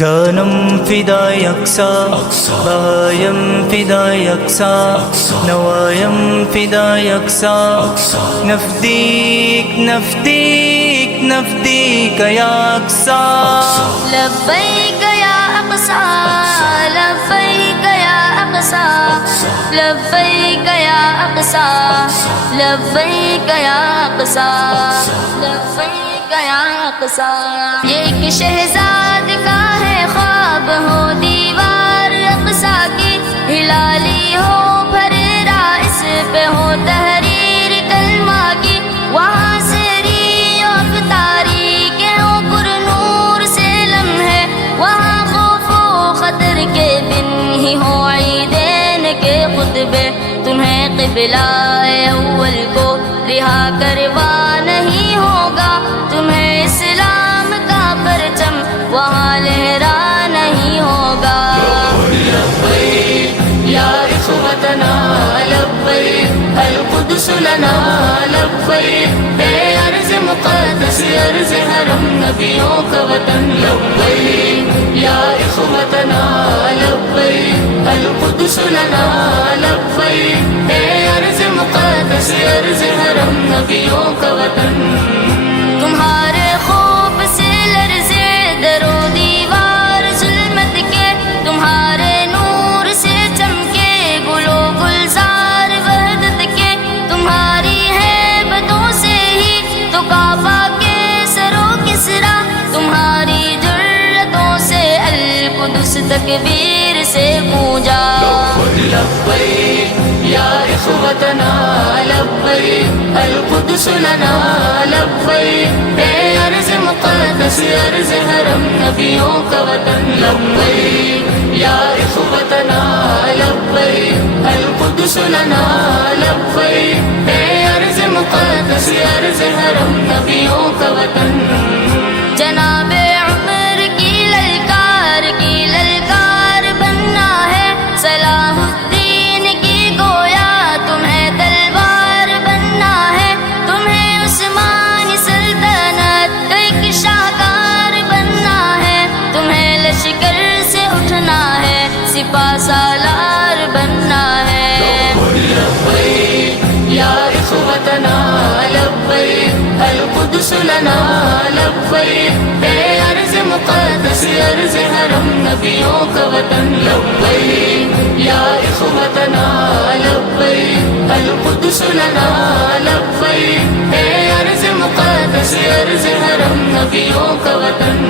جانم فدای اقصا بهایم فدای اقصا نوایم فدای اقصا نفدیک نفدیک نفدیک یا اقصا لبیک یا اقصا لبیک یا اقصا لبیک یا اقصا لبیک یا اقصا لبیک یا اقصا یہ ایک شہزاد کا ہے خواب ہو دیوار اقصا کی ہلالی ہو پھرا اس پہ ہو تحریر کلمہ کی وہاں سے ری افطاری کے ہو پر نور سے لمحے وہاں خوف و خطر کے دن ہی ہو عیدین کے خطبے تمہیں قبلہ اول کو رہا کروا نہیں ہوگا تمہیں اسلام کا پرچم وہاں لہرا نہیں ہوگا لبیک یا اخوتنا لبیک القدس لنا لبیک اے ارض مقدس ارض حرم نبیوں کا وطن لبیک یا اخوتنا لبیک القدس لنا لبیک اے ارض مقدس ارض حرم نبیوں کا وطن تمہارے خوف سے لرزے در و دیوار ظلمت کے تمہارے نور سے چمکے گل و گلزار وحدت کے تمہاری ہیبتوں سے ہی تو کعبہ کے سر و کسرا تمہاری جرتوں سے القدس تکبیر سے گونجا لبیک یا اخوتنا لبیک القدس لنا لبیک اے ارض مقدس ارض حرم نبیوں کا وطن لبیک یا اخوتنا لبیک القدس لنا لبیک اے ارض مقدس ارض حرم نبیوں کا وطن جناب عمر کی للکار بننا ہے صلاح الدین کی گویا تمہیں تلوار بننا ہے تمہیں عثمانی سلطنت ایک شاہکار بننا ہے تمہیں لشکر سے اٹھنا ہے سپاہ سالار بننا ہے لبیک یا اخوتنا لبیک القدس لنا لبیک اے ارض مقدس ارض حرم نبیوں کا وطن لبیک یا اخوتنا لبیک القدس لنا لبیک اے ارض مقدس ارض حرم نبیوں کا وطن